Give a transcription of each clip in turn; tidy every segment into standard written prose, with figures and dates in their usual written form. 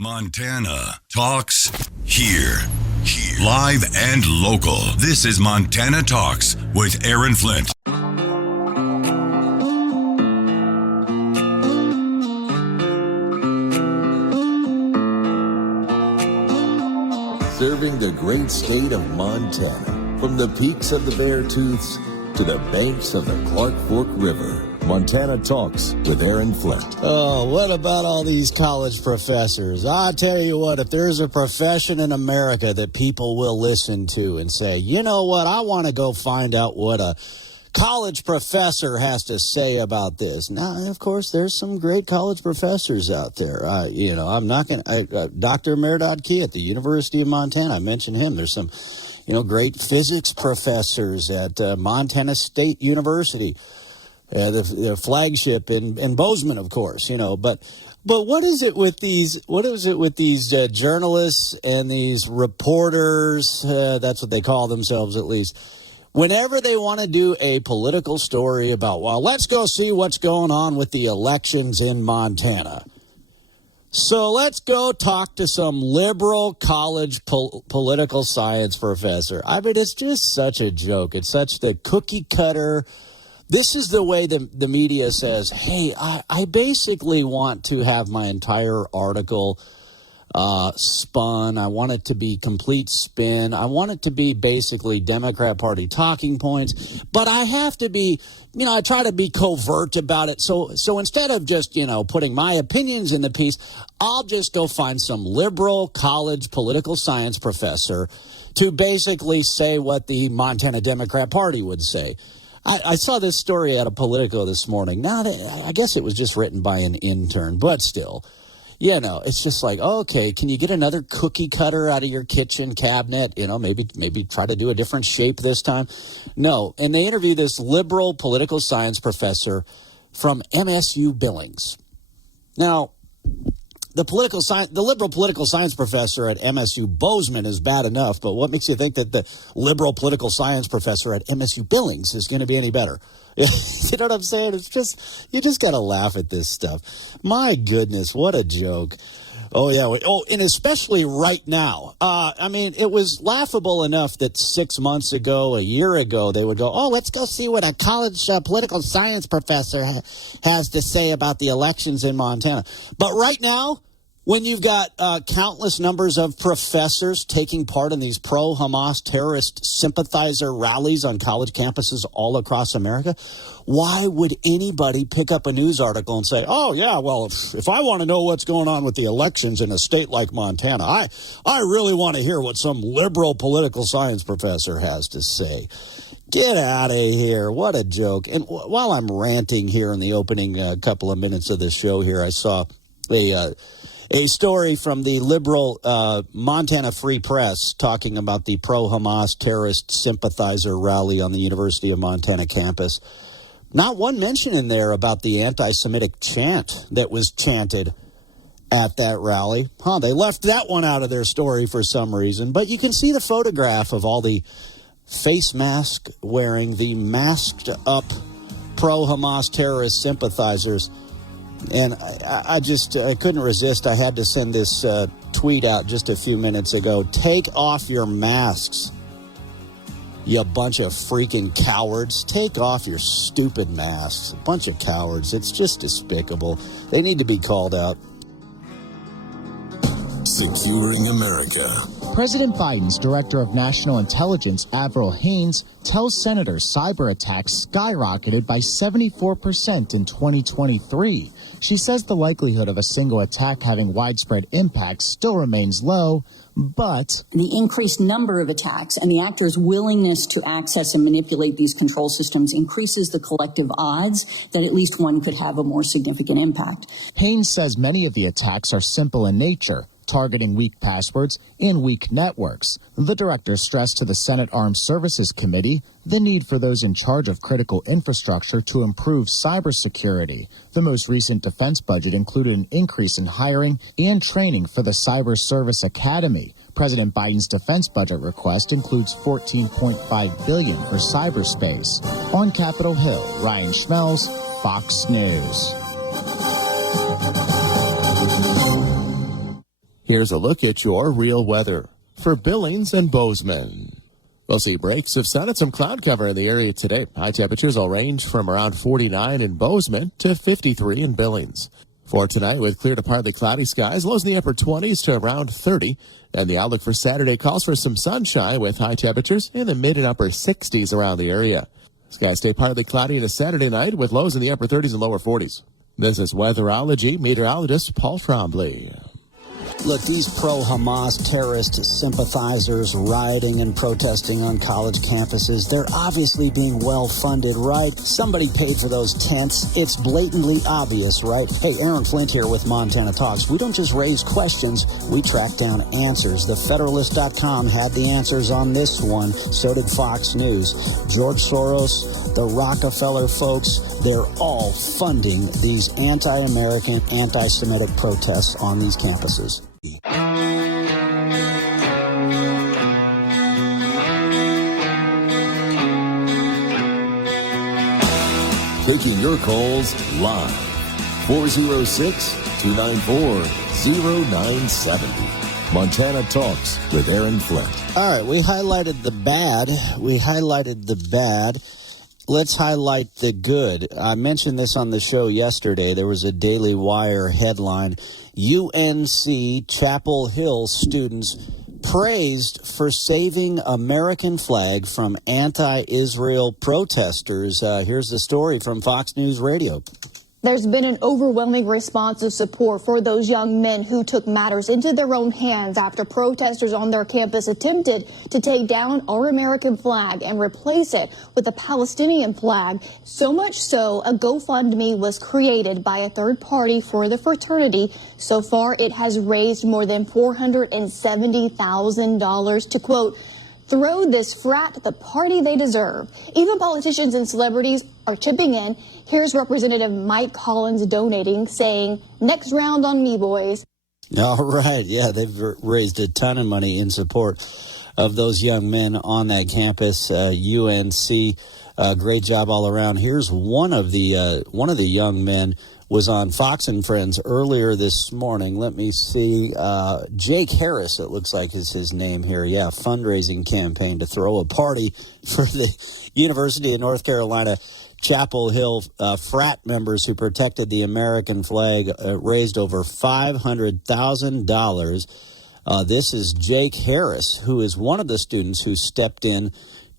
Montana Talks here. Live and local. This is Montana Talks with Aaron Flint. Serving the great state of Montana, from the peaks of the Beartooths to the banks of the Clark Fork River. Montana Talks with Aaron Flint. Oh, what about all these college professors? I tell you what, if there's a profession in America that people will listen to and say, you know what, I want to go find out what a college professor has to say about this. Now, of course, there's some great college professors out there. I'm not going to, Dr. Meredith Key at the University of Montana, I mentioned him. There's some, great physics professors at Montana State University. The flagship in Bozeman, of course, but what is it with these? What is it with these journalists and these reporters? That's what they call themselves, at least. Whenever they want to do a political story about, well, let's go see what's going on with the elections in Montana. So let's go talk to some liberal college political science professor. I mean, it's just such a joke. It's such the cookie cutter. This is the way the media says, hey, I basically want to have my entire article spun. I want it to be complete spin. I want it to be basically Democrat Party talking points. But I have to be, I try to be covert about it. So instead of just, putting my opinions in the piece, I'll just go find some liberal college political science professor to basically say what the Montana Democrat Party would say. I saw this story out of Politico this morning. Now, I guess it was just written by an intern, but still, it's just like, okay, can you get another cookie cutter out of your kitchen cabinet? Maybe try to do a different shape this time. No, and they interview this liberal political science professor from MSU Billings. Now, the liberal political science professor at MSU Bozeman is bad enough, but what makes you think that the liberal political science professor at MSU Billings is going to be any better? You know what I'm saying? It's just, you just got to laugh at this stuff. My goodness, what a joke. Oh, yeah. And especially right now. It was laughable enough that 6 months ago, a year ago, they would go, let's go see what a college political science professor has to say about the elections in Montana. But right now, when you've got countless numbers of professors taking part in these pro-Hamas terrorist sympathizer rallies on college campuses all across America, why would anybody pick up a news article and say, oh, yeah, well, if I want to know what's going on with the elections in a state like Montana, I really want to hear what some liberal political science professor has to say. Get out of here. What a joke. And while I'm ranting here in the opening couple of minutes of this show here, I saw a story from the liberal Montana Free Press talking about the pro-Hamas terrorist sympathizer rally on the University of Montana campus. Not one mention in there about the anti-Semitic chant that was chanted at that rally. They left that one out of their story for some reason. But you can see the photograph of all the face mask wearing, the masked up pro-Hamas terrorist sympathizers. And I couldn't resist. I had to send this tweet out just a few minutes ago. Take off your masks, you bunch of freaking cowards. Take off your stupid masks. A bunch of cowards. It's just despicable. They need to be called out. Securing America. President Biden's Director of National Intelligence, Avril Haines, tells senators cyber attacks skyrocketed by 74% in 2023. She says the likelihood of a single attack having widespread impact still remains low, but the increased number of attacks and the actors' willingness to access and manipulate these control systems increases the collective odds that at least one could have a more significant impact. Haines says many of the attacks are simple in nature, targeting weak passwords in weak networks. The director stressed to the Senate Armed Services Committee the need for those in charge of critical infrastructure to improve cybersecurity. The most recent defense budget included an increase in hiring and training for the Cyber Service Academy. President Biden's defense budget request includes $14.5 billion for cyberspace. On Capitol Hill, Ryan Schmelz, Fox News. Here's a look at your real weather for Billings and Bozeman. We'll see breaks of sun and some cloud cover in the area today. High temperatures will range from around 49 in Bozeman to 53 in Billings. For tonight, with clear to partly cloudy skies, lows in the upper 20s to around 30. And the outlook for Saturday calls for some sunshine with high temperatures in the mid and upper 60s around the area. Skies stay partly cloudy into Saturday night with lows in the upper 30s and lower 40s. This is weatherology meteorologist Paul Trombley. Look, these pro-Hamas terrorist sympathizers rioting and protesting on college campuses, they're obviously being well-funded, right? Somebody paid for those tents. It's blatantly obvious, right? Hey, Aaron Flint here with Montana Talks. We don't just raise questions, we track down answers. TheFederalist.com had the answers on this one. So did Fox News. George Soros, the Rockefeller folks, they're all funding these anti-American, anti-Semitic protests on these campuses. Taking your calls live. 406-294-0970. Montana Talks with Aaron Flint. All right, we highlighted the bad. Let's highlight the good. I mentioned this on the show yesterday. There was a Daily Wire headline. UNC Chapel Hill students praised for saving American flag from anti-Israel protesters. Here's the story from Fox News Radio. There's been an overwhelming response of support for those young men who took matters into their own hands after protesters on their campus attempted to take down our American flag and replace it with a Palestinian flag. So much so, a GoFundMe was created by a third party for the fraternity. So far, it has raised more than $470,000 to, quote, throw this frat the party they deserve. Even politicians and celebrities are chipping in. Here's Representative Mike Collins donating, saying, next round on me, boys. All right. Yeah, they've raised a ton of money in support of those young men on that campus. UNC, great job all around. Here's one of the young men was on Fox and Friends earlier this morning. Let me see. Jake Harris, it looks like is his name here. Yeah, fundraising campaign to throw a party for the University of North Carolina Chapel Hill frat members who protected the American flag, raised over $500,000. This is Jake Harris, who is one of the students who stepped in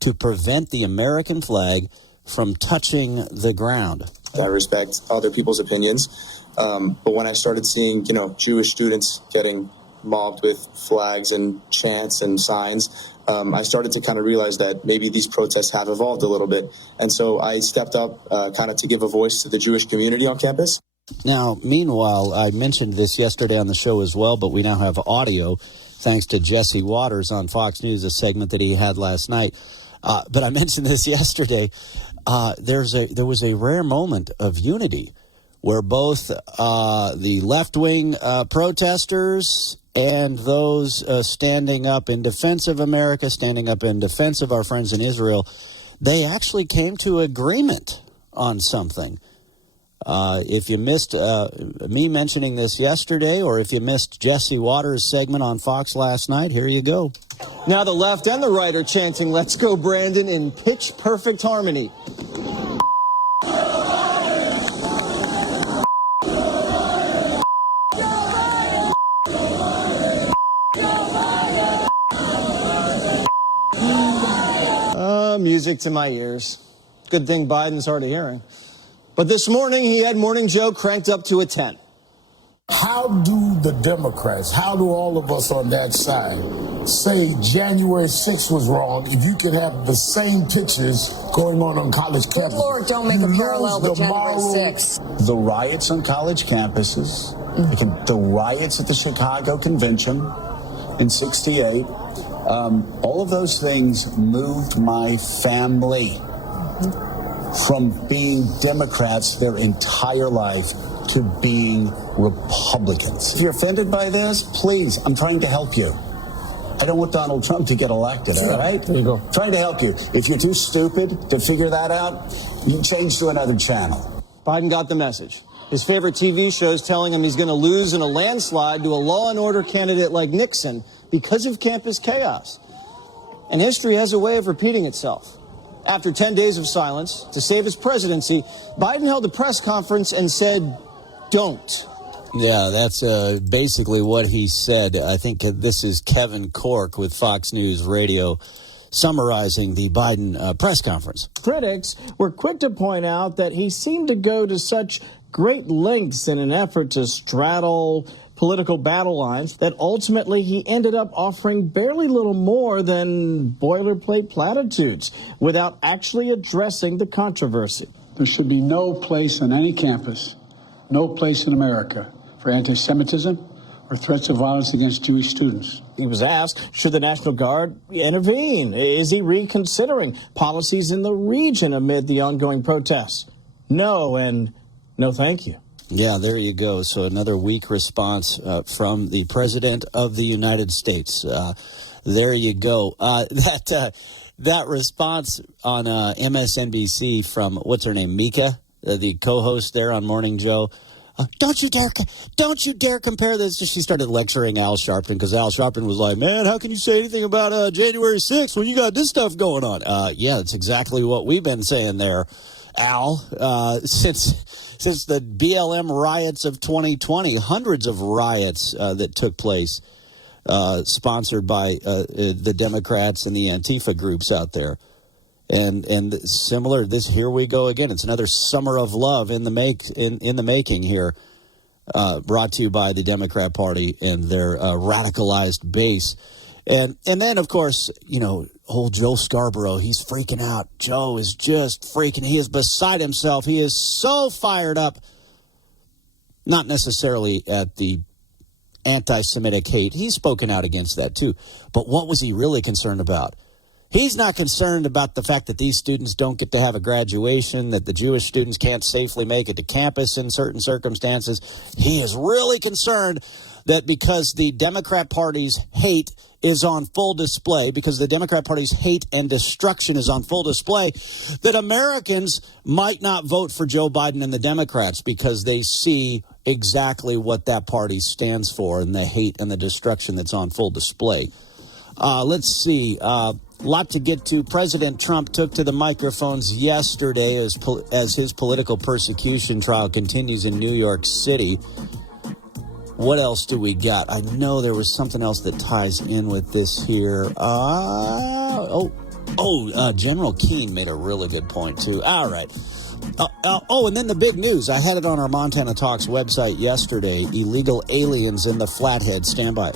to prevent the American flag from touching the ground. I respect other people's opinions, but when I started seeing, Jewish students getting mobbed with flags and chants and signs, I started to kind of realize that maybe these protests have evolved a little bit. And so I stepped up kind of to give a voice to the Jewish community on campus. Now, meanwhile, I mentioned this yesterday on the show as well, but we now have audio thanks to Jesse Waters on Fox News, a segment that he had last night. But I mentioned this yesterday. There was a rare moment of unity where both the left-wing protesters and those standing up in defense of America, standing up in defense of our friends in Israel, they actually came to agreement on something. If you missed me mentioning this yesterday, or if you missed Jesse Waters' segment on Fox last night, here you go. Now the left and the right are chanting, "Let's go, Brandon," in pitch-perfect harmony. Music to my ears. Good thing Biden's hard of hearing. But this morning, he had Morning Joe cranked up to a 10. How do the Democrats, how do all of us on that side say January 6th was wrong if you could have the same pictures going on college campuses? Good Lord, don't make a parallel with January 6th. The riots on college campuses, the riots at the Chicago Convention in '68, all of those things moved my family from being Democrats their entire life to being Republicans. If you're offended by this, please, I'm trying to help you. I don't want Donald Trump to get elected, all right? There you go. I'm trying to help you. If you're too stupid to figure that out, you change to another channel. Biden got the message. His favorite TV shows telling him he's going to lose in a landslide to a law and order candidate like Nixon because of campus chaos. And history has a way of repeating itself. After 10 days of silence, to save his presidency, Biden held a press conference and said, don't. Yeah, that's basically what he said. I think this is Kevin Corke with Fox News Radio summarizing the Biden press conference. Critics were quick to point out that he seemed to go to such great lengths in an effort to straddle political battle lines that ultimately he ended up offering barely little more than boilerplate platitudes without actually addressing the controversy. There should be no place on any campus, no place in America for anti-Semitism or threats of violence against Jewish students. He was asked, should the National Guard intervene? Is he reconsidering policies in the region amid the ongoing protests? No, and no thank you. Yeah, there you go. So another weak response from the President of the United States. There you go. That response on MSNBC from, what's her name, Mika, the co-host there on Morning Joe. Don't you dare compare this. She started lecturing Al Sharpton because Al Sharpton was like, man, how can you say anything about January 6th when you got this stuff going on? Yeah, that's exactly what we've been saying there, Al, since the BLM riots of 2020, hundreds of riots that took place, sponsored by the Democrats and the Antifa groups out there. And similar, here we go again. It's another summer of love in the making here, brought to you by the Democrat Party and their radicalized base. And then, of course, old Joe Scarborough, he's freaking out. Joe is just freaking. He is beside himself. He is so fired up, not necessarily at the anti-Semitic hate. He's spoken out against that, too. But what was he really concerned about? He's not concerned about the fact that these students don't get to have a graduation, that the Jewish students can't safely make it to campus in certain circumstances. He is really concerned that because the Democrat Party's hate is on full display, because the Democrat Party's hate and destruction is on full display, that Americans might not vote for Joe Biden and the Democrats because they see exactly what that party stands for and the hate and the destruction that's on full display. Let's see. Lot to get to. President Trump took to the microphones yesterday as his political persecution trial continues in New York City. What else do we got? I know there was something else that ties in with this here. General Keane made a really good point, too. All right. And then the big news. I had it on our Montana Talks website yesterday. Illegal aliens in the Flathead. Stand by.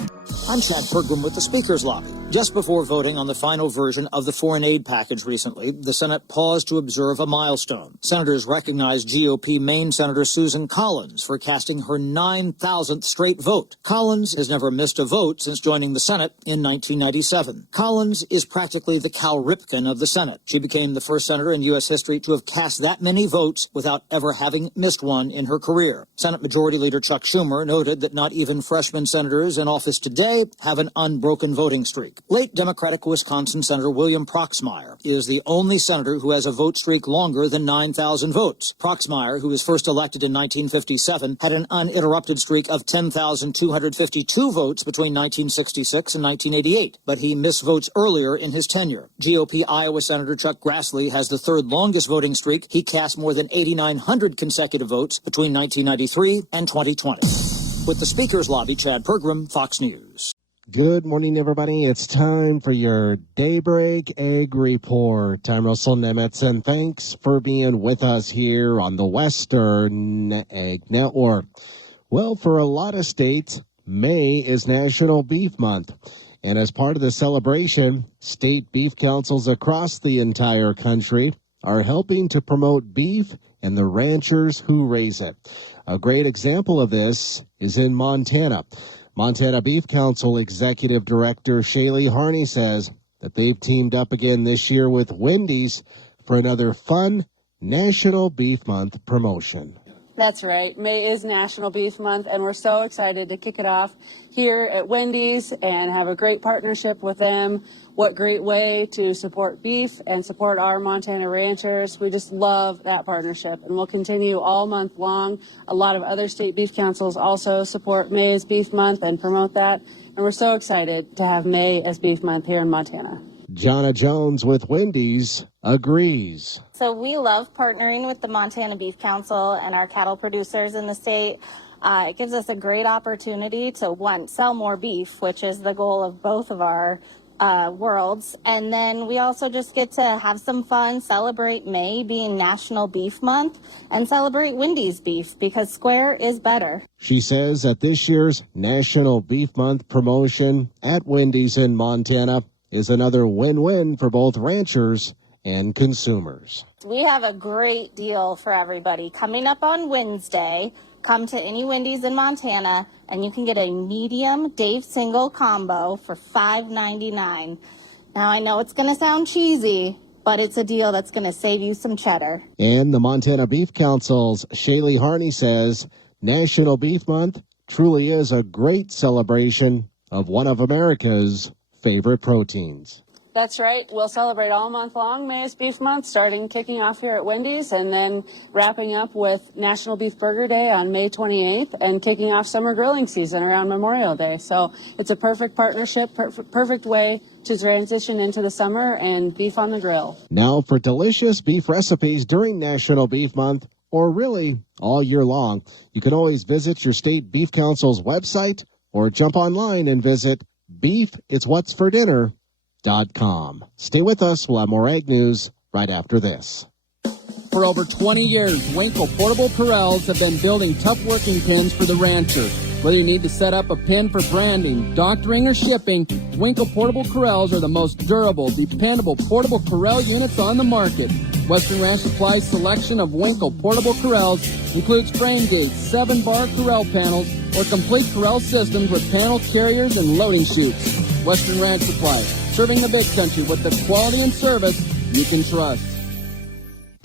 I'm Chad Pergram with the Speaker's Lobby. Just before voting on the final version of the foreign aid package recently, the Senate paused to observe a milestone. Senators recognized GOP Maine Senator Susan Collins for casting her 9,000th straight vote. Collins has never missed a vote since joining the Senate in 1997. Collins is practically the Cal Ripken of the Senate. She became the first senator in U.S. history to have cast that many votes without ever having missed one in her career. Senate Majority Leader Chuck Schumer noted that not even freshman senators in office today have an unbroken voting streak. Late Democratic Wisconsin Senator William Proxmire is the only senator who has a vote streak longer than 9,000 votes. Proxmire, who was first elected in 1957, had an uninterrupted streak of 10,252 votes between 1966 and 1988, but he missed votes earlier in his tenure. GOP Iowa Senator Chuck Grassley has the third longest voting streak. He cast more than 8,900 consecutive votes between 1993 and 2020. With the Speaker's Lobby, Chad Pergram, Fox News. Good morning, everybody. It's time for your Daybreak Egg Report. I'm Russell Nemitz, and thanks for being with us here on the Western Egg Network. Well, for a lot of states, May is National Beef Month. And as part of the celebration, state beef councils across the entire country are helping to promote beef and the ranchers who raise it. A great example of this is in Montana. Montana Beef Council Executive Director Shaylee Harney says that they've teamed up again this year with Wendy's for another fun National Beef Month promotion. That's right. May is National Beef Month, and we're so excited to kick it off here at Wendy's and have a great partnership with them. What great way to support beef and support our Montana ranchers. We just love that partnership, and we'll continue all month long. A lot of other state beef councils also support May as Beef Month and promote that, and we're so excited to have May as Beef Month here in Montana. Jonna Jones with Wendy's agrees. So we love partnering with the Montana Beef Council and our cattle producers in the state. It gives us a great opportunity to, one, sell more beef, which is the goal of both of our worlds. And then we also just get to have some fun, celebrate May being National Beef Month, and celebrate Wendy's beef because square is better. She says that this year's National Beef Month promotion at Wendy's in Montana is another win-win for both ranchers and consumers. We have a great deal for everybody. Coming up on Wednesday, come to any Wendy's in Montana, and you can get a medium Dave Single combo for $5.99. Now, I know it's going to sound cheesy, but it's a deal that's going to save you some cheddar. And the Montana Beef Council's Shaylee Harney says National Beef Month truly is a great celebration of one of America's favorite proteins. That's right. We'll celebrate all month long, May is Beef Month, kicking off here at Wendy's, and then wrapping up with National Beef Burger Day on May 28th and kicking off summer grilling season around Memorial Day. So it's a perfect partnership, perfect way to transition into the summer and beef on the grill. Now for delicious beef recipes during National Beef Month, or really all year long, you can always visit your state beef council's website or jump online and visit beefitswhatsfordinner.com. Stay with us. We'll have more Ag News right after this. For over 20 years, Winkle Portable Corrals have been building tough working pins for the rancher. Whether you need to set up a pin for branding, doctoring, or shipping, Winkle Portable Corrals are the most durable, dependable portable corral units on the market. Western Ranch Supply's selection of Winkle Portable Corrals includes frame gates, 7-bar corral panels, or complete corral systems with panel carriers and loading chutes. Western Ranch Supply, serving the big country with the quality and service you can trust.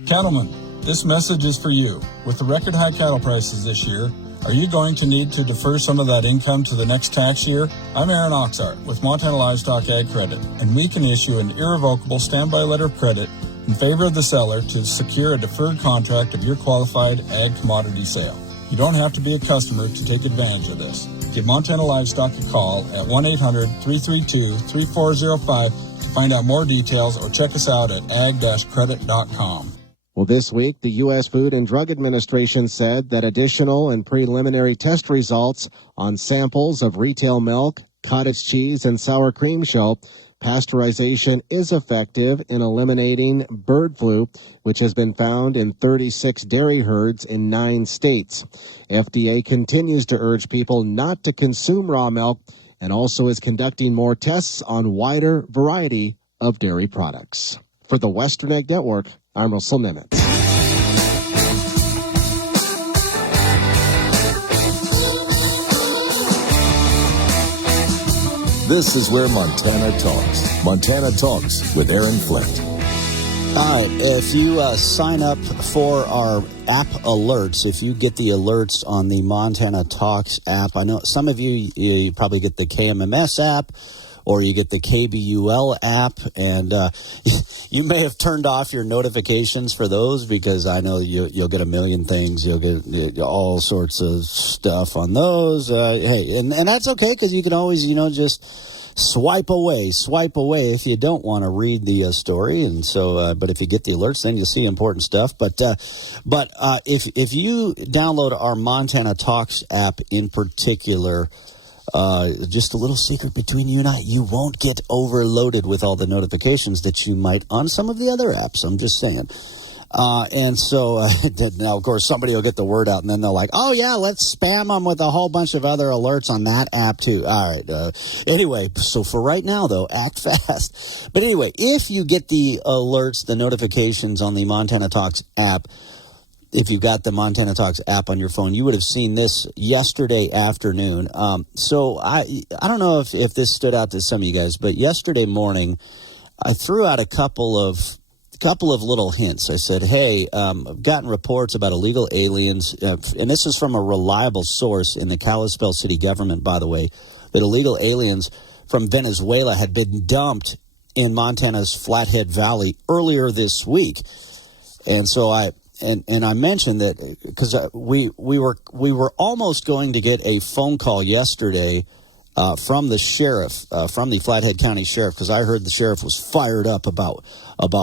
Cattlemen, this message is for you. With the record high cattle prices this year, are you going to need to defer some of that income to the next tax year? I'm Aaron Oxart with Montana Livestock Ag Credit, and we can issue an irrevocable standby letter of credit in favor of the seller to secure a deferred contract of your qualified ag commodity sale. You don't have to be a customer to take advantage of this. Give Montana Livestock a call at 1-800-332-3405 to find out more details, or check us out at ag-credit.com. Well, this week, the U.S. Food and Drug Administration said that additional and preliminary test results on samples of retail milk, cottage cheese, and sour cream show pasteurization is effective in eliminating bird flu, which has been found in 36 dairy herds in 9 states. FDA continues to urge people not to consume raw milk and also is conducting more tests on wider variety of dairy products. For the Western Ag Network, I'm Russell Nimitz. This is where Montana talks. Montana Talks with Aaron Flint. If you sign up for our app alerts, if you get the alerts on the Montana Talks app, I know some of you probably get the KMMS app, or you get the KBUL app, and you may have turned off your notifications for those, because I know you'll get a million things. You'll get all sorts of stuff on those. Hey, and that's okay, because you can always, just swipe away if you don't want to read the story. And so, but if you get the alerts, then you'll see important stuff. But if you download our Montana Talks app in particular, just a little secret between you and I, you won't get overloaded with all the notifications that you might on some of the other apps. I'm just saying. And so now, of course, somebody will get the word out, and then they're like, oh, yeah, let's spam them with a whole bunch of other alerts on that app, too. All right. Anyway, so for right now, though, act fast. But anyway, if you get the alerts, the notifications on the Montana Talks app, if you got the Montana Talks app on your phone, you would have seen this yesterday afternoon. So I don't know if this stood out to some of you guys, but yesterday morning, I threw out a couple of couple of little hints. I said, hey, I've gotten reports about illegal aliens, and this is from a reliable source in the Kalispell city government, by the way, that illegal aliens from Venezuela had been dumped in Montana's Flathead Valley earlier this week. And so I mentioned that because we were almost going to get a phone call yesterday from the sheriff, from the Flathead County Sheriff, because I heard the sheriff was fired up about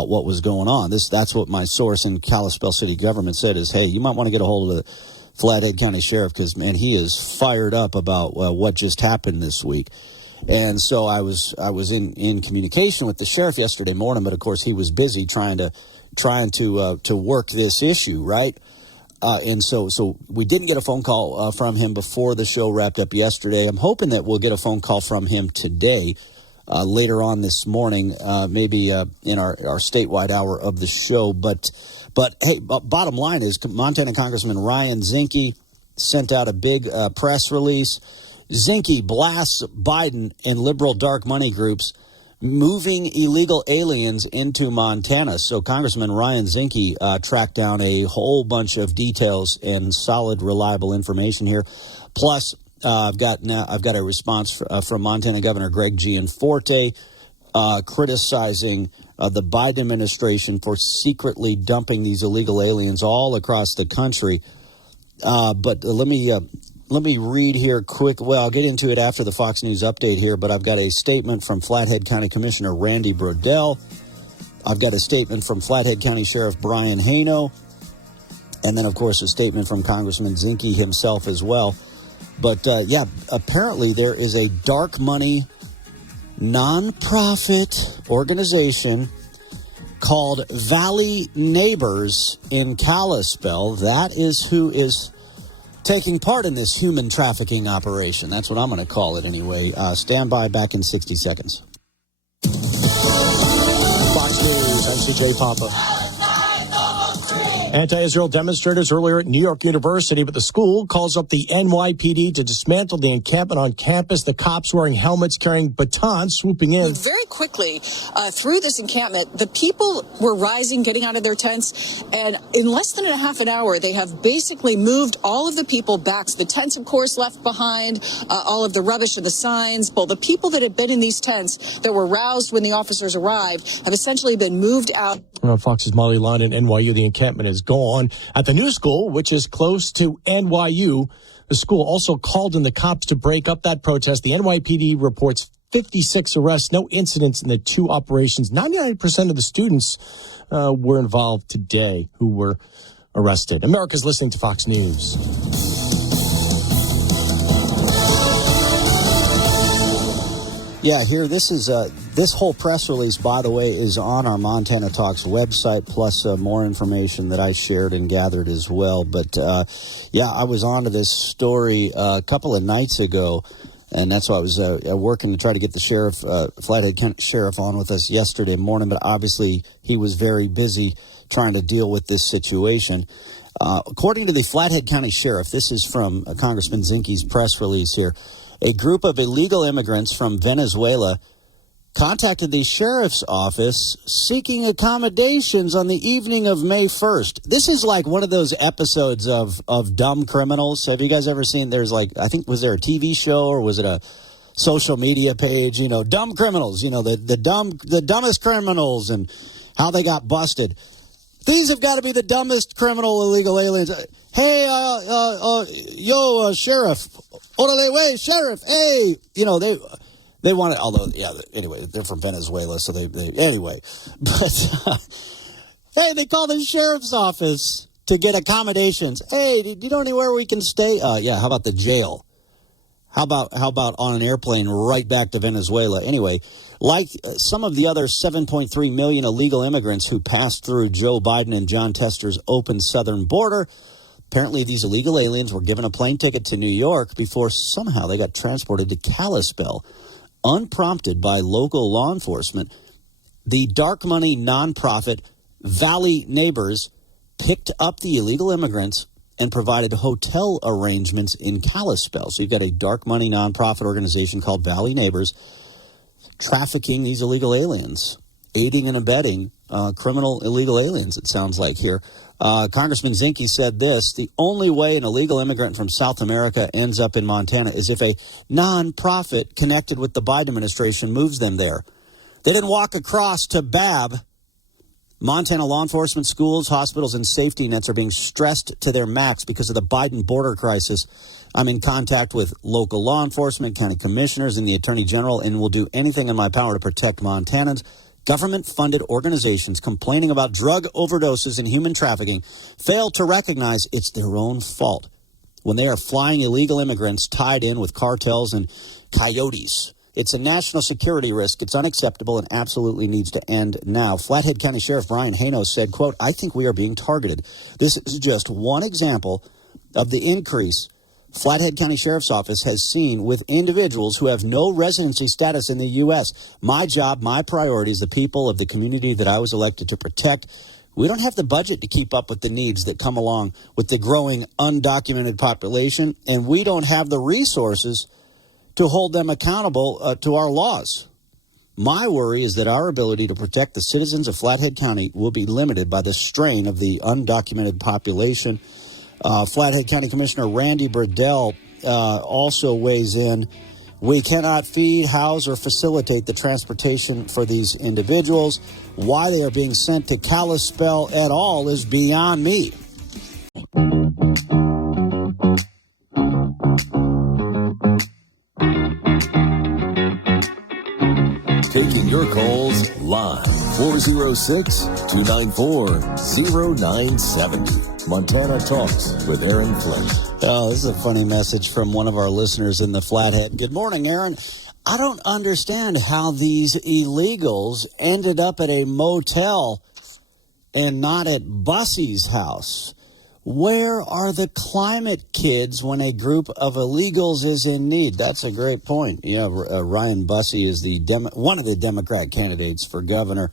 what was going on. That's what my source in Kalispell city government said is, hey, you might want to get a hold of the Flathead County Sheriff because, man, he is fired up about what just happened this week. And so I was in communication with the sheriff yesterday morning, but of course he was busy trying to work this issue, right? And so we didn't get a phone call from him before the show wrapped up yesterday. I'm hoping that we'll get a phone call from him today, later on this morning, maybe in our statewide hour of the show. But hey, bottom line is Montana Congressman Ryan Zinke sent out a big press release. Zinke blasts Biden and liberal dark money groups moving illegal aliens into Montana. So Congressman Ryan Zinke tracked down a whole bunch of details and solid, reliable information here. Plus, I've got a response from Montana Governor Greg Gianforte criticizing the Biden administration for secretly dumping these illegal aliens all across the country. But let me read here quick. Well, I'll get into it after the Fox News update here, but I've got a statement from Flathead County Commissioner Randy Brodell. I've got a statement from Flathead County Sheriff Brian Haino. And then, of course, a statement from Congressman Zinke himself as well. But, yeah, apparently there is a dark money nonprofit organization called Valley Neighbors in Kalispell. That is who is taking part in this human trafficking operation. That's what I'm going to call it anyway. Stand by, back in 60 seconds. Fox News, I'm CJ Papa. Anti-Israel demonstrators earlier at New York University, but the school calls up the NYPD to dismantle the encampment on campus. The cops wearing helmets, carrying batons, swooping in. Very quickly, through this encampment, the people were rising, getting out of their tents, and in less than a half an hour, they have basically moved all of the people back. The tents, of course, left behind, all of the rubbish and the signs. Well, the people that had been in these tents that were roused when the officers arrived have essentially been moved out. Fox's Molly Lyon in NYU, the encampment is gone. At the new school, which is close to NYU, the school also called in the cops to break up that protest. The NYPD reports 56 arrests, no incidents in the two operations. 99% of the students were involved today who were arrested. America's listening to Fox News. Yeah, here, this is this whole press release, by the way, is on our Montana Talks website, plus more information that I shared and gathered as well. But, yeah, I was on to this story a couple of nights ago, and that's why I was working to try to get the sheriff, Flathead County Sheriff, on with us yesterday morning. But obviously, he was very busy trying to deal with this situation. According to the Flathead County Sheriff, this is from Congressman Zinke's press release here, a group of illegal immigrants from Venezuela contacted the sheriff's office seeking accommodations on the evening of May 1st. This is like one of those episodes of Dumb Criminals. Have you guys ever seen, there's like, I think, was there a TV show or was it a social media page? You know, Dumb Criminals, you know, the dumbest criminals and how they got busted. These have got to be the dumbest criminal illegal aliens. Hey, sheriff. Orale way, sheriff. Hey, you know, they want it, although, yeah, anyway, they're from Venezuela, so they anyway. But, hey, they call the sheriff's office to get accommodations. Hey, do you know anywhere we can stay? Yeah, how about the jail? How about on an airplane right back to Venezuela? Anyway, like some of the other 7.3 million illegal immigrants who passed through Joe Biden and John Tester's open southern border, apparently these illegal aliens were given a plane ticket to New York before somehow they got transported to Kalispell. Unprompted by local law enforcement, the dark money nonprofit Valley Neighbors picked up the illegal immigrants and provided hotel arrangements in Kalispell. So you've got a dark money nonprofit organization called Valley Neighbors trafficking these illegal aliens, aiding and abetting criminal illegal aliens, it sounds like here. Congressman Zinke said this: the only way an illegal immigrant from South America ends up in Montana is if a nonprofit connected with the Biden administration moves them there. They didn't walk across to BAB. Montana law enforcement, schools, hospitals, and safety nets are being stressed to their max because of the Biden border crisis. I'm in contact with local law enforcement, county commissioners, and the attorney general, and will do anything in my power to protect Montanans. Government-funded organizations complaining about drug overdoses and human trafficking fail to recognize it's their own fault when they are flying illegal immigrants tied in with cartels and coyotes. It's a national security risk. It's unacceptable and absolutely needs to end now. Flathead County Sheriff Brian Hanos said, quote, I think we are being targeted. This is just one example of the increase Flathead County Sheriff's Office has seen with individuals who have no residency status in the U.S. My job, my priorities, the people of the community that I was elected to protect. We don't have the budget to keep up with the needs that come along with the growing undocumented population, and we don't have the resources to hold them accountable to our laws. My worry is that our ability to protect the citizens of Flathead County will be limited by the strain of the undocumented population. Flathead County Commissioner Randy Burdell also weighs in. We cannot feed, house, or facilitate the transportation for these individuals. Why they are being sent to Kalispell at all is beyond me. Taking your calls live, 406-294-0970. Montana Talks with Aaron Flint. Oh, this is a funny message from one of our listeners in the Flathead. Good morning, Aaron. I don't understand how these illegals ended up at a motel and not at Bussey's house. Where are the climate kids when a group of illegals is in need? That's a great point. Yeah, Ryan Bussey is one of the Democrat candidates for governor.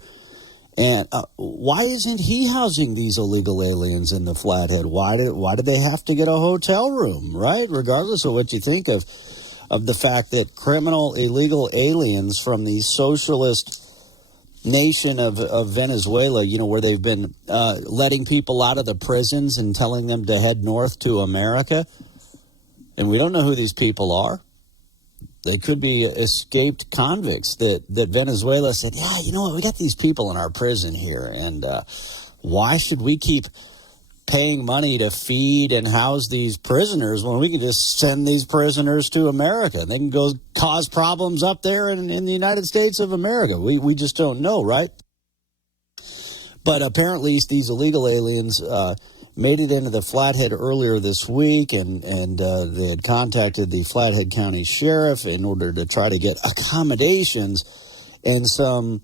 And why isn't he housing these illegal aliens in the Flathead? Why did they have to get a hotel room, right? Regardless of what you think of the fact that criminal illegal aliens from the socialist nation of Venezuela, where they've been letting people out of the prisons and telling them to head north to America. And we don't know who these people are. They could be escaped convicts that Venezuela said, yeah, you know what, we got these people in our prison here, and why should we keep paying money to feed and house these prisoners when we can just send these prisoners to America? They can go cause problems up there in the United States of America. We just don't know, right? But apparently these illegal aliens made it into the Flathead earlier this week, and they had contacted the Flathead County Sheriff in order to try to get accommodations, and some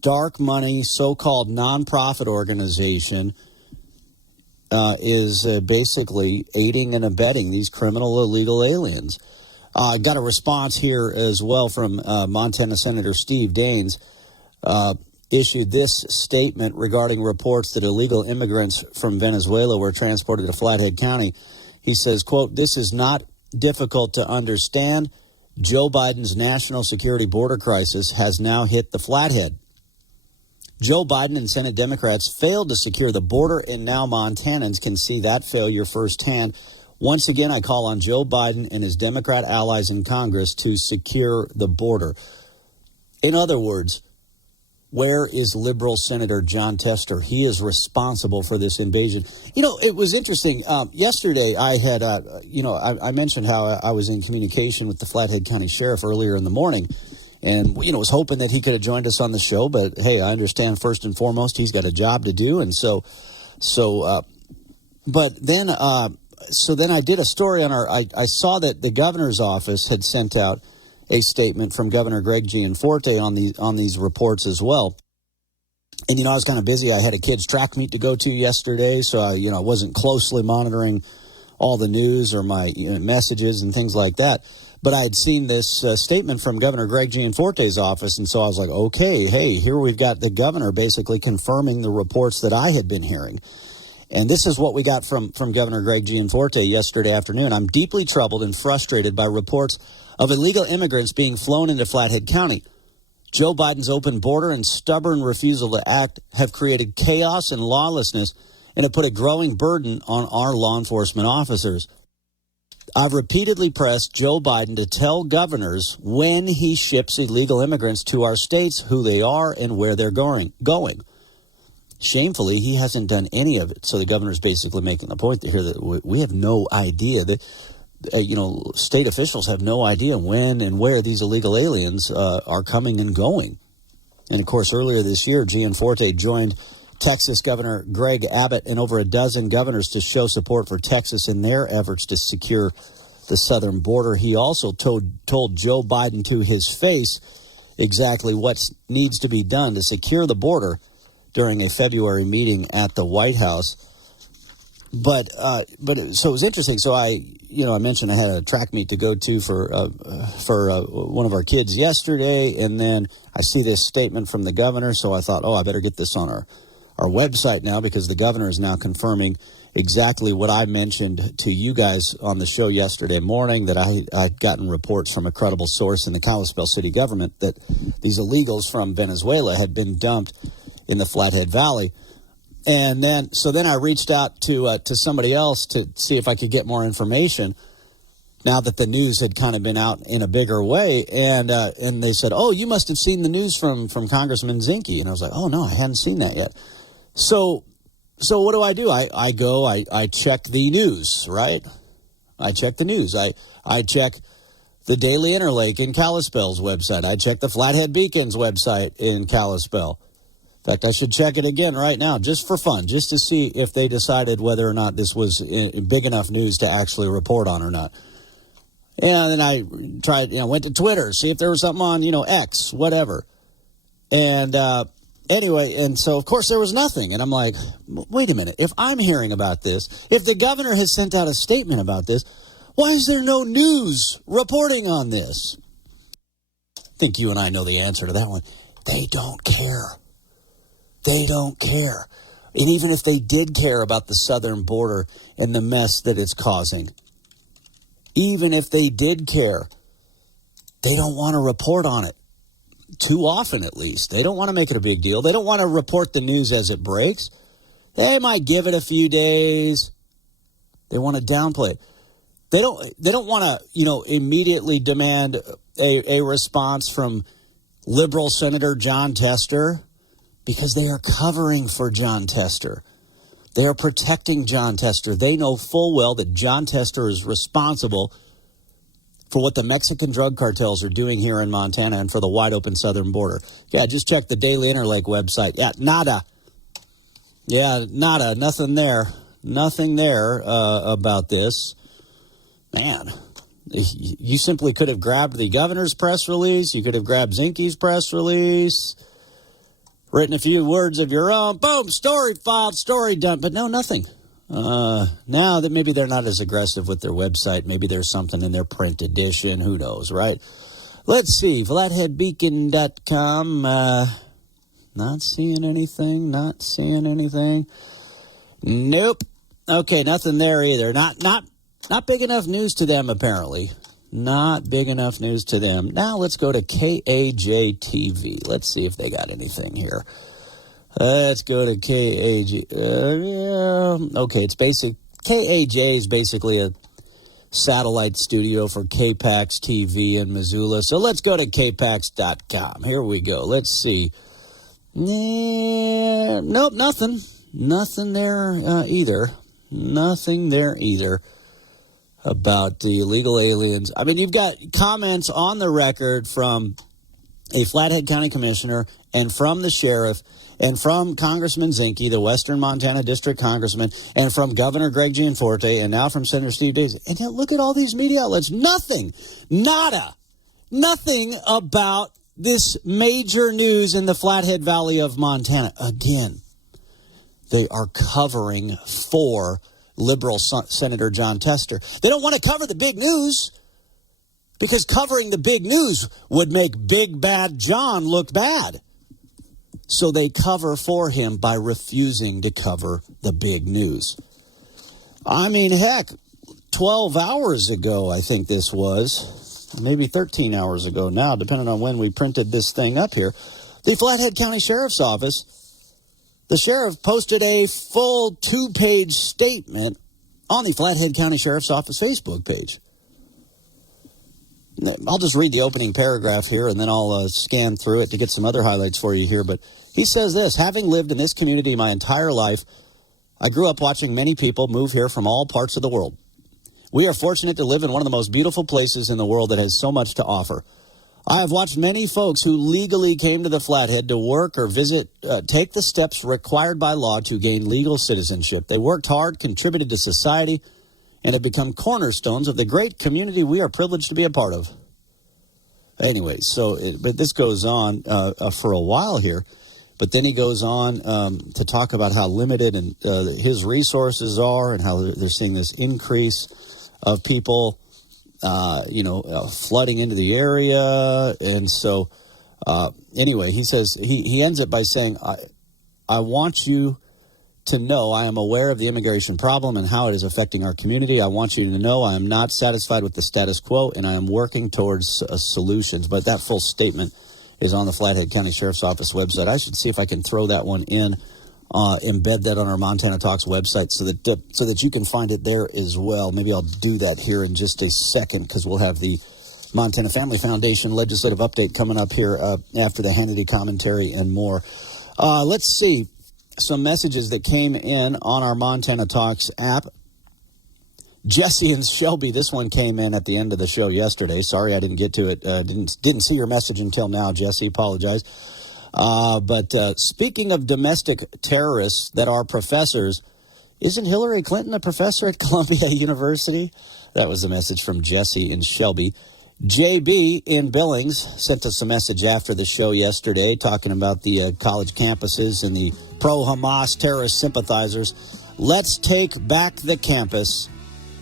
dark money so-called nonprofit organization is basically aiding and abetting these criminal illegal aliens. I got a response here as well from Montana Senator Steve Daines. Issued this statement regarding reports that illegal immigrants from Venezuela were transported to Flathead County. He says, quote, this is not difficult to understand. Joe Biden's national security border crisis has now hit the Flathead. Joe Biden and Senate Democrats failed to secure the border, and now Montanans can see that failure firsthand. Once again, I call on Joe Biden and his Democrat allies in Congress to secure the border. In other words, where is liberal Senator John Tester? He is responsible for this invasion. It was interesting. Yesterday, I had, I mentioned how I was in communication with the Flathead County Sheriff earlier in the morning, and, was hoping that he could have joined us on the show. But, hey, I understand first and foremost he's got a job to do. And so then I did a story on I saw that the governor's office had sent out a statement from Governor Greg Gianforte on these reports as well. And, I was kind of busy. I had a kids' track meet to go to yesterday, so I wasn't closely monitoring all the news or my messages and things like that. But I had seen this statement from Governor Greg Gianforte's office, and so I was like, okay, hey, here we've got the governor basically confirming the reports that I had been hearing. And this is what we got from Governor Greg Gianforte yesterday afternoon. I'm deeply troubled and frustrated by reports of illegal immigrants being flown into Flathead County. Joe Biden's open border and stubborn refusal to act have created chaos and lawlessness and have put a growing burden on our law enforcement officers. I've repeatedly pressed Joe Biden to tell governors when he ships illegal immigrants to our states, who they are and where they're going. Shamefully, he hasn't done any of it. So the governor's basically making the point here that we have no idea that, state officials have no idea when and where these illegal aliens are coming and going. And, of course, earlier this year, Gianforte joined Texas Governor Greg Abbott and over a dozen governors to show support for Texas in their efforts to secure the southern border. He also told Joe Biden to his face exactly what needs to be done to secure the border during a February meeting at the White House. But so it was interesting. So I mentioned I had a track meet to go to for one of our kids yesterday, and then I see this statement from the governor. So I thought, I better get this on our website now, because the governor is now confirming exactly what I mentioned to you guys on the show yesterday morning, that I'd gotten reports from a credible source in the Kalispell city government that these illegals from Venezuela had been dumped in the Flathead Valley. And then I reached out to somebody else to see if I could get more information now that the news had kind of been out in a bigger way. And they said, you must have seen the news from Congressman Zinke. And I was like, no, I hadn't seen that yet. So what do? I check the news, right? I check the news. I check the Daily Interlake in Kalispell's website. I check the Flathead Beacon's website in Kalispell. In fact, I should check it again right now, just for fun, just to see if they decided whether or not this was big enough news to actually report on or not. And then I tried, went to Twitter, see if there was something on, X, whatever. And anyway, and so, of course, there was nothing. And I'm like, wait a minute. If I'm hearing about this, if the governor has sent out a statement about this, why is there no news reporting on this? I think you and I know the answer to that one. They don't care. They don't care. And even if they did care about the southern border and the mess that it's causing, even if they did care, they don't want to report on it. Too often, at least. They don't want to make it a big deal. They don't want to report the news as it breaks. They might give it a few days. They want to downplay it. They don't want to, immediately demand a response from liberal Senator John Tester, because they are covering for John Tester. They are protecting John Tester. They know full well that John Tester is responsible for what the Mexican drug cartels are doing here in Montana and for the wide open southern border. Yeah, just check the Daily Interlake website. Yeah, nada. Yeah, nada. Nothing there. Nothing there about this. Man, you simply could have grabbed the governor's press release. You could have grabbed Zinke's press release, written a few words of your own. Boom, story filed, story done. But no, nothing. Now that maybe they're not as aggressive with their website, maybe there's something in their print edition. Who knows, right? Let's see. FlatheadBeacon.com. Not seeing anything. Not seeing anything. Nope. Okay, nothing there either. Not big enough news to them, apparently. Not big enough news to them. Now let's go to KAJ-TV. Let's see if they got anything here. Let's go to KAJ. Okay, it's basic. KAJ is basically a satellite studio for KPAX TV in Missoula. So let's go to KPAX.com. Here we go. Let's see. Yeah, nope, nothing. Nothing there either. Nothing there either about the illegal aliens. I mean, you've got comments on the record from a Flathead County Commissioner and from the sheriff and from Congressman Zinke, the Western Montana District Congressman, and from Governor Greg Gianforte, and now from Senator Steve Daisy. And yet look at all these media outlets. Nothing. Nada. Nothing about this major news in the Flathead Valley of Montana. Again, they are covering for liberal Senator John Tester. They don't want to cover the big news, because covering the big news would make Big Bad John look bad. So they cover for him by refusing to cover the big news. I mean, heck, 12 hours ago, I think this was, maybe 13 hours ago now, depending on when we printed this thing up here, the Flathead County Sheriff's Office, the sheriff posted a full 2-page statement on the Flathead County Sheriff's Office Facebook page. I'll just read the opening paragraph here, and then I'll scan through it to get some other highlights for you here. But he says this: having lived in this community my entire life, I grew up watching many people move here from all parts of the world. We are fortunate to live in one of the most beautiful places in the world that has so much to offer. I have watched many folks who legally came to the Flathead to work or visit, take the steps required by law to gain legal citizenship. They worked hard, contributed to society, and have become cornerstones of the great community we are privileged to be a part of. Anyway, but this goes on for a while here, but then he goes on to talk about how limited and his resources are, and how they're seeing this increase of people, flooding into the area. And so, anyway, he says, he ends it by saying, I want you to know I am aware of the immigration problem and how it is affecting our community. I want you to know I am not satisfied with the status quo, and I am working towards solutions. But that full statement is on the Flathead County Sheriff's Office website. I should see if I can throw that one in, embed that on our Montana Talks website so that you can find it there as well. Maybe I'll do that here in just a second, because we'll have the Montana Family Foundation legislative update coming up here after the Hannity commentary and more. Let's see. Some messages that came in on our Montana Talks app. Jesse and Shelby, this one came in at the end of the show yesterday. Sorry I didn't get to it. Didn't see your message until now, Jesse. Apologize. But speaking of domestic terrorists that are professors, isn't Hillary Clinton a professor at Columbia University? That was a message from Jesse and Shelby. JB in Billings sent us a message after the show yesterday talking about the college campuses and the pro-Hamas terrorist sympathizers. Let's take back the campus.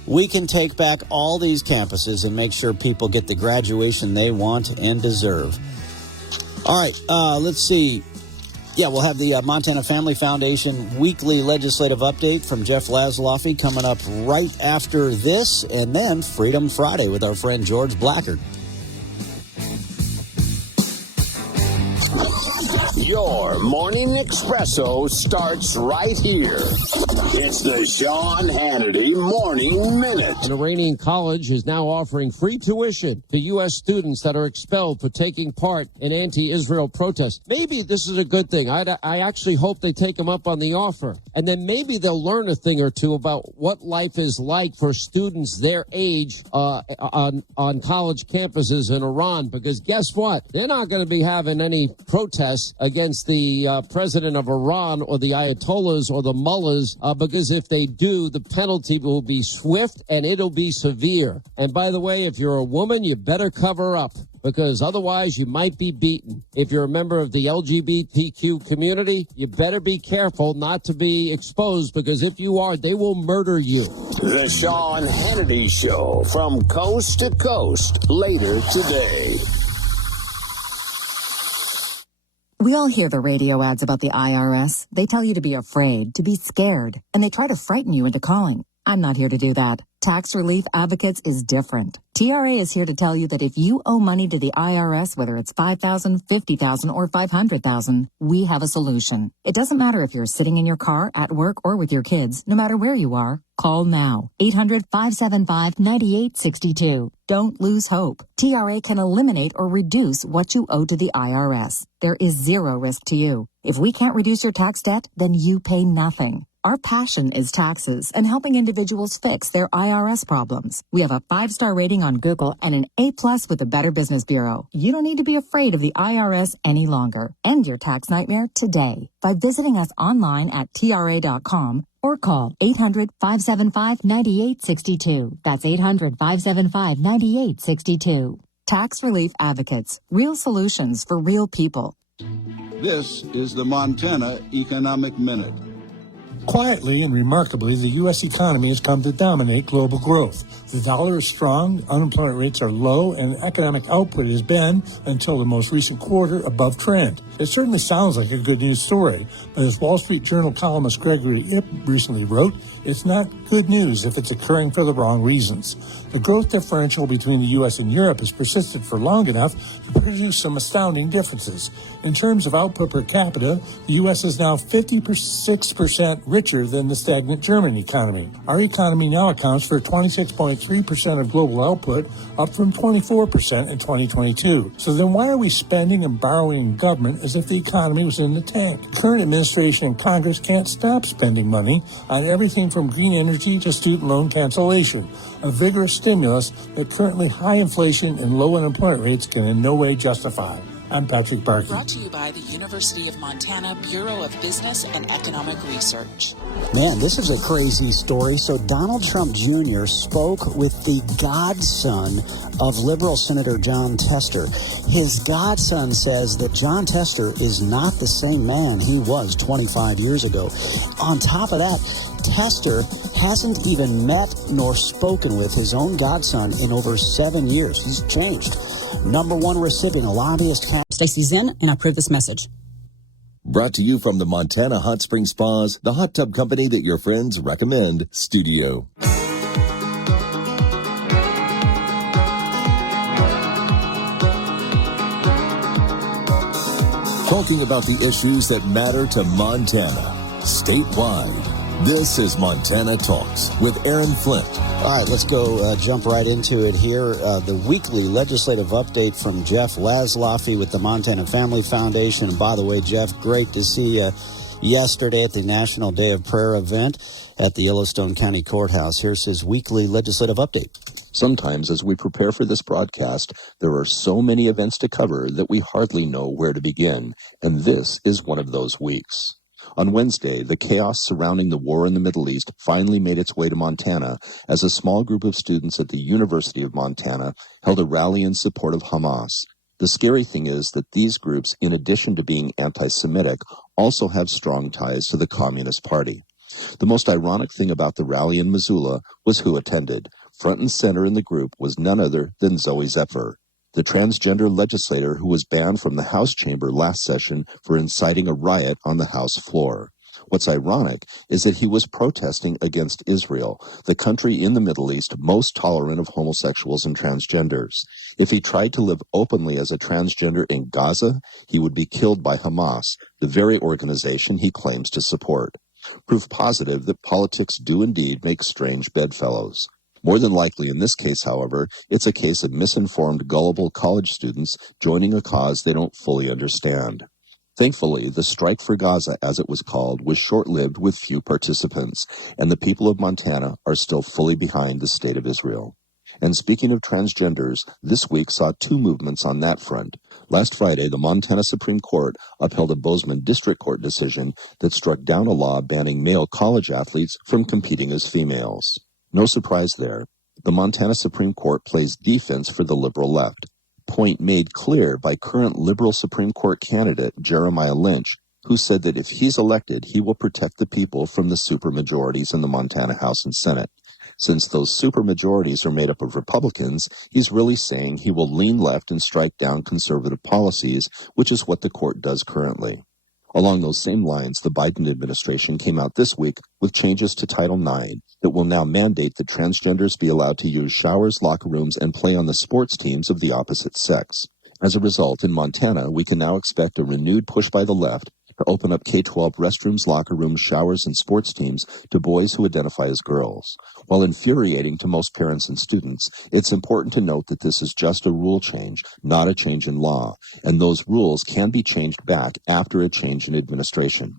We can take back all these campuses and make sure people get the graduation they want and deserve. All right, let's see. Yeah, we'll have the Montana Family Foundation weekly legislative update from Jeff Laszloffy coming up right after this, and then Freedom Friday with our friend George Blackard. Your morning espresso starts right here. It's the Sean Hannity Morning Minute. An Iranian college is now offering free tuition to U.S. students that are expelled for taking part in anti-Israel protests. Maybe this is a good thing. I actually hope they take them up on the offer. And then maybe they'll learn a thing or two about what life is like for students their age on college campuses in Iran. Because guess what? They're not going to be having any protests against the president of Iran or the Ayatollahs or the mullahs, because if they do, the penalty will be swift and it'll be severe. And by the way, if you're a woman, you better cover up, because otherwise you might be beaten. If you're a member of the LGBTQ community, you better be careful not to be exposed, because if you are, they will murder you. The Sean Hannity Show from coast to coast later today. We all hear the radio ads about the IRS. They tell you to be afraid, to be scared, and they try to frighten you into calling. I'm not here to do that. Tax Relief Advocates is different. TRA is here to tell you that if you owe money to the IRS, whether it's $5,000, $50,000, or $500,000, we have a solution. It doesn't matter if you're sitting in your car, at work, or with your kids. No matter where you are, call now. 800-575-9862. Don't lose hope. TRA can eliminate or reduce what you owe to the IRS. There is zero risk to you. If we can't reduce your tax debt, then you pay nothing. Our passion is taxes and helping individuals fix their IRS problems. We have a 5-star rating on Google and an A+ with the Better Business Bureau. You don't need to be afraid of the IRS any longer. End your tax nightmare today by visiting us online at TRA.com or call 800-575-9862. That's 800-575-9862. Tax Relief Advocates. Real solutions for real people. This is the Montana Economic Minute. Quietly and remarkably, the U.S. economy has come to dominate global growth. The dollar is strong, unemployment rates are low, and economic output has been, until the most recent quarter, above trend. It certainly sounds like a good news story, but as Wall Street Journal columnist Gregory Ip recently wrote, it's not good news if it's occurring for the wrong reasons. The growth differential between the U.S. and Europe has persisted for long enough to produce some astounding differences. In terms of output per capita, the U.S. is now 56% richer than the stagnant German economy. Our economy now accounts for 26.3% of global output, up from 24% in 2022. So then why are we spending and borrowing in government as if the economy was in the tank? The current administration and Congress can't stop spending money on everything from green energy to student loan cancellation, a vigorous stimulus that currently high inflation and low unemployment rates can in no way justify. I'm Patrick Barkey. Brought to you by the University of Montana Bureau of Business and Economic Research. Man, this is a crazy story. So Donald Trump Jr. spoke with the godson of liberal Senator John Tester. His godson says that John Tester is not the same man he was 25 years ago. On top of that, Tester hasn't even met nor spoken with his own godson in over 7 years. He's changed. Number one recipient, a lobbyist. Stacey Zinn, and I approve this message. Brought to you from the Montana Hot Spring Spas, the hot tub company that your friends recommend, Studio. Talking about the issues that matter to Montana, statewide. This is Montana Talks with Aaron Flint. All right, let's go jump right into it here. The weekly legislative update from Jeff Laszloffy with the Montana Family Foundation. And by the way, Jeff, great to see you yesterday at the National Day of Prayer event at the Yellowstone County Courthouse. Here's his weekly legislative update. Sometimes as we prepare for this broadcast, there are so many events to cover that we hardly know where to begin, and this is one of those weeks. On Wednesday, the chaos surrounding the war in the Middle East finally made its way to Montana as a small group of students at the University of Montana held a rally in support of Hamas. The scary thing is that these groups, in addition to being anti-Semitic, also have strong ties to the Communist Party. The most ironic thing about the rally in Missoula was who attended. Front and center in the group was none other than Zoe Zephyr, the transgender legislator who was banned from the House chamber last session for inciting a riot on the House floor. What's ironic is that he was protesting against Israel, the country in the Middle East most tolerant of homosexuals and transgenders. If he tried to live openly as a transgender in Gaza, he would be killed by Hamas, the very organization he claims to support. Proof positive that politics do indeed make strange bedfellows. More than likely in this case, however, it's a case of misinformed, gullible college students joining a cause they don't fully understand. Thankfully, the strike for Gaza, as it was called, was short-lived with few participants, and the people of Montana are still fully behind the state of Israel. And speaking of transgenders, this week saw two movements on that front. Last Friday, the Montana Supreme Court upheld a Bozeman District Court decision that struck down a law banning male college athletes from competing as females. No surprise there. The Montana Supreme Court plays defense for the liberal left. Point made clear by current liberal Supreme Court candidate Jeremiah Lynch, who said that if he's elected, he will protect the people from the supermajorities in the Montana House and Senate. Since those supermajorities are made up of Republicans, he's really saying he will lean left and strike down conservative policies, which is what the court does currently. Along those same lines, the Biden administration came out this week with changes to Title IX that will now mandate that transgenders be allowed to use showers, locker rooms, and play on the sports teams of the opposite sex. As a result, in Montana, we can now expect a renewed push by the left to open up K-12 restrooms, locker rooms, showers, and sports teams to boys who identify as girls. While infuriating to most parents and students, it's important to note that this is just a rule change, not a change in law, and those rules can be changed back after a change in administration.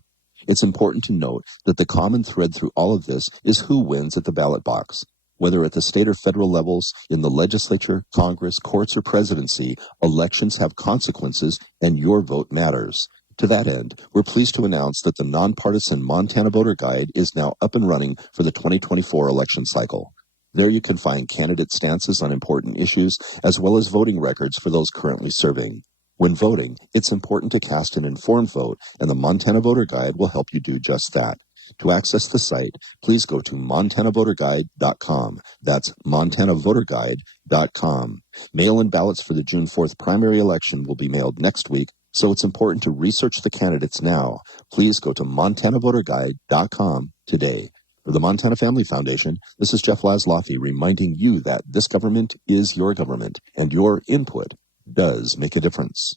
It's important to note that the common thread through all of this is who wins at the ballot box. Whether at the state or federal levels, in the legislature, Congress, courts, or presidency, elections have consequences, and your vote matters. To that end, we're pleased to announce that the nonpartisan Montana Voter Guide is now up and running for the 2024 election cycle. There you can find candidate stances on important issues, as well as voting records for those currently serving. When voting, it's important to cast an informed vote, and the Montana Voter Guide will help you do just that. To access the site, please go to MontanaVoterGuide.com. That's MontanaVoterGuide.com. Mail-in ballots for the June 4th primary election will be mailed next week, so it's important to research the candidates now. Please go to MontanaVoterGuide.com today. For the Montana Family Foundation, this is Jeff Laszloffy reminding you that this government is your government, and your input does make a difference.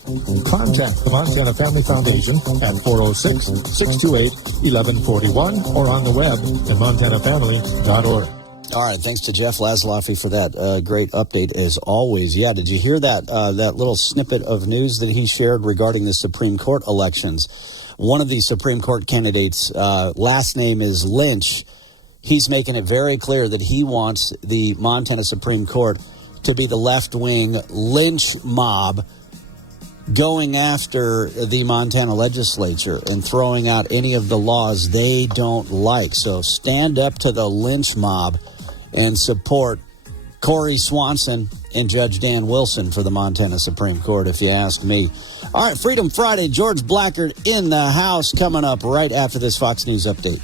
Contact the Montana Family Foundation at 406-628-1141 or on the web at montanafamily.org. All right, thanks to Jeff Laszloffy for that great update as always. Yeah, did you hear that that little snippet of news that he shared regarding the Supreme Court elections? One of the Supreme Court candidates, last name is Lynch. He's making it very clear that he wants the Montana Supreme Court to be the left-wing lynch mob going after the Montana legislature and throwing out any of the laws they don't like. So stand up to the lynch mob and support Corey Swanson and Judge Dan Wilson for the Montana Supreme Court, if you ask me. All right, Freedom Friday, George Blackard in the house coming up right after this Fox News update.